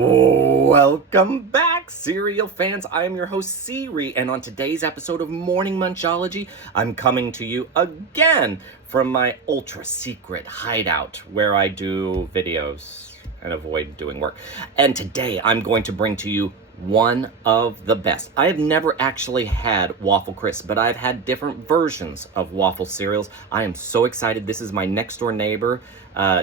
Welcome back, cereal fans. I am your host, Siri, and on today's episode of Morning Munchology, I'm coming to you again from my ultra secret hideout where I do videos and avoid doing work. And today I'm going to bring to you one of the best. I have never actually had Waffle Crisp, but I've had different versions of waffle cereals. I am so excited. This is my next door neighbor,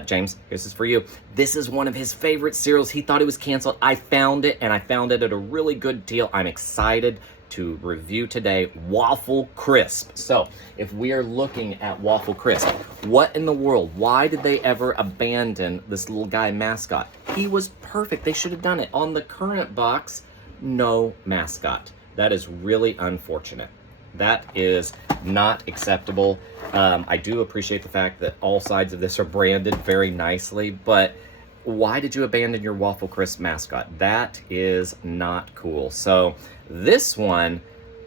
James. This is for you. This is one of his favorite cereals. He thought it was canceled. I found it, and I found it at a really good deal. I'm excited to review today Waffle Crisp. So, if we are looking at Waffle Crisp, what in the world? Why did they ever abandon this little guy mascot? He was perfect. They should have done it. On the current box, no mascot. That is really unfortunate. That is not acceptable. I do appreciate the fact that all sides of this are branded very nicely, but why did you abandon your Waffle Crisp mascot? That is not cool. So this one,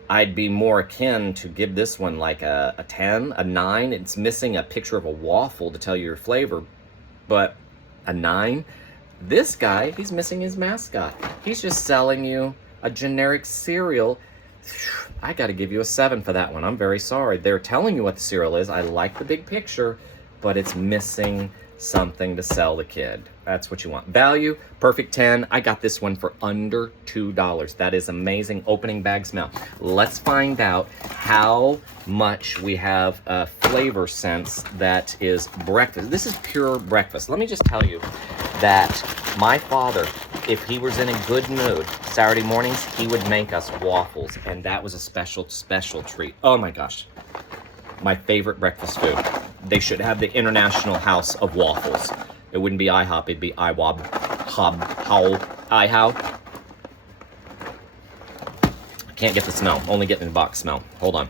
I'd be more akin to give this one like a 10, a 9. It's missing a picture of a waffle to tell you your flavor, but a 9? This guy, he's missing his mascot. He's just selling you a generic cereal. I gotta give you a 7 for that one. I'm very sorry. They're telling you what the cereal is. I like the big picture, but it's missing something to sell the kid. That's what you want. Value, perfect 10. I got this one for under $2. That is amazing. Opening bag smell. Let's find out how much we have flavor sense that is breakfast. This is pure breakfast. Let me just tell you that my father, if he was in a good mood, Saturday mornings, he would make us waffles, and that was a special treat. Oh my gosh. My favorite breakfast food. They should have the International House of Waffles. It wouldn't be IHOP, it'd be IWOB, Hob, Howl, IHOW. I can't get the smell, only getting the box smell. Hold on.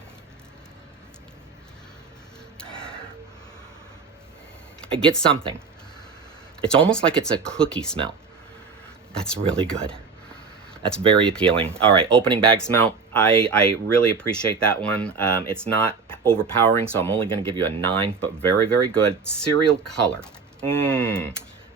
I get something. It's almost like it's a cookie smell. That's really good. That's very appealing. All right, opening bag smell. I really appreciate that one. It's not overpowering, so I'm only going to give you a 9, but very, very good. Cereal color.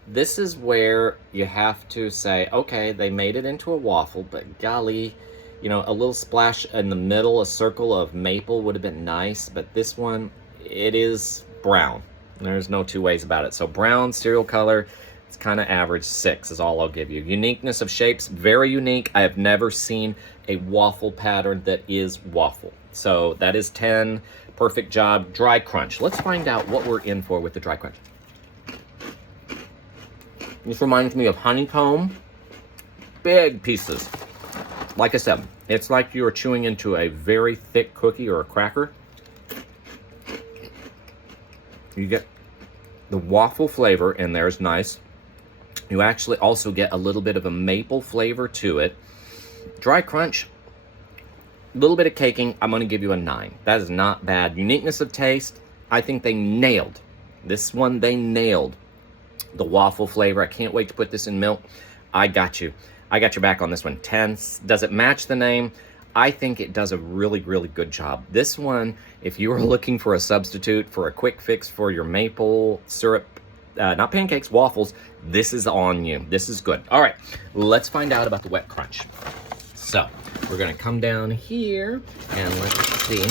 This is where you have to say, okay, they made it into a waffle, but golly, you know, a little splash in the middle, a circle of maple would have been nice, but this one, it is brown. There's no two ways about it. So brown cereal color. It's kind of average. 6 is all I'll give you. Uniqueness of shapes, very unique. I have never seen a waffle pattern that is waffle. So that is 10. Perfect job. Dry crunch. Let's find out what we're in for with the dry crunch. This reminds me of honeycomb. Big pieces. Like I said, it's like you are chewing into a very thick cookie or a cracker. You get the waffle flavor in there is nice. You actually also get a little bit of a maple flavor to it. Dry crunch, a little bit of caking. I'm going to give you a 9. That is not bad. Uniqueness of taste, I think they nailed. This one, they nailed the waffle flavor. I can't wait to put this in milk. I got you. I got your back on this one. 10. Does it match the name? I think it does a really, really good job. This one, if you are looking for a substitute for a quick fix for your maple syrup, not pancakes, waffles, this is on you. This is good. All right, let's find out about the wet crunch. So we're gonna come down here and let's see.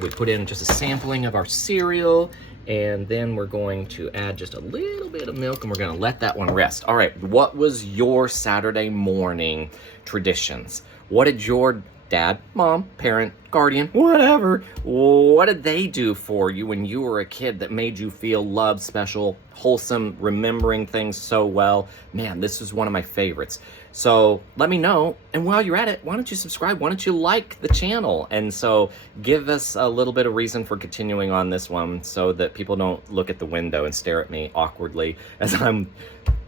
We put in just a sampling of our cereal, and then we're going to add just a little bit of milk, and we're gonna let that one rest. All right, what was your Saturday morning traditions? What did your dad, mom, parent, guardian, whatever, what did they do for you when you were a kid that made you feel loved, special, wholesome, remembering things so well? Man, this is one of my favorites. So let me know, and while you're at it, why don't you subscribe? Why don't you like the channel? And so give us a little bit of reason for continuing on this one so that people don't look at the window and stare at me awkwardly as I'm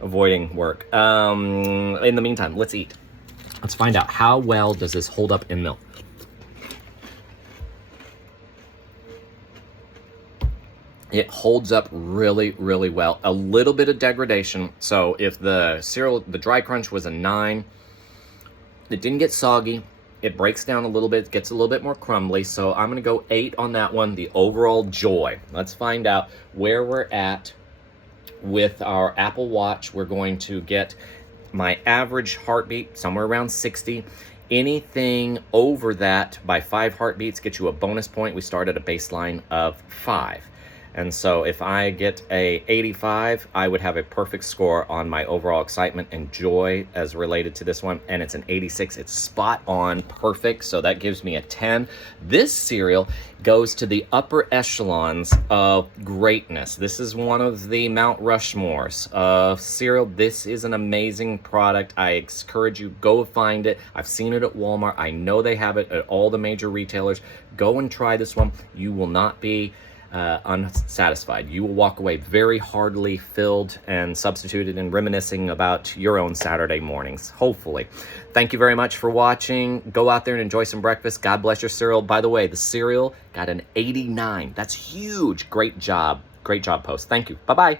avoiding work. In the meantime, let's eat. Let's find out how well does this hold up in milk. It holds up really, really well. A little bit of degradation. So if the cereal, the dry crunch was a 9, it didn't get soggy. It breaks down a little bit, gets a little bit more crumbly. So I'm gonna go 8 on that one, the overall joy. Let's find out where we're at with our Apple Watch. We're going to get My average heartbeat, somewhere around 60. Anything over that by 5 heartbeats gets you a bonus point. We start at a baseline of 5. And so if I get a 85, I would have a perfect score on my overall excitement and joy as related to this one. And it's an 86. It's spot on perfect. So that gives me a 10. This cereal goes to the upper echelons of greatness. This is one of the Mount Rushmores of cereal. This is an amazing product. I encourage you, go find it. I've seen it at Walmart. I know they have it at all the major retailers. Go and try this one. You will not be unsatisfied. You will walk away very heartily filled and substituted and reminiscing about your own Saturday mornings, hopefully. Thank you very much for watching. Go out there and enjoy some breakfast. God bless your cereal. By the way, the cereal got an 89. That's huge. Great job. Great job, Post. Thank you. Bye-bye.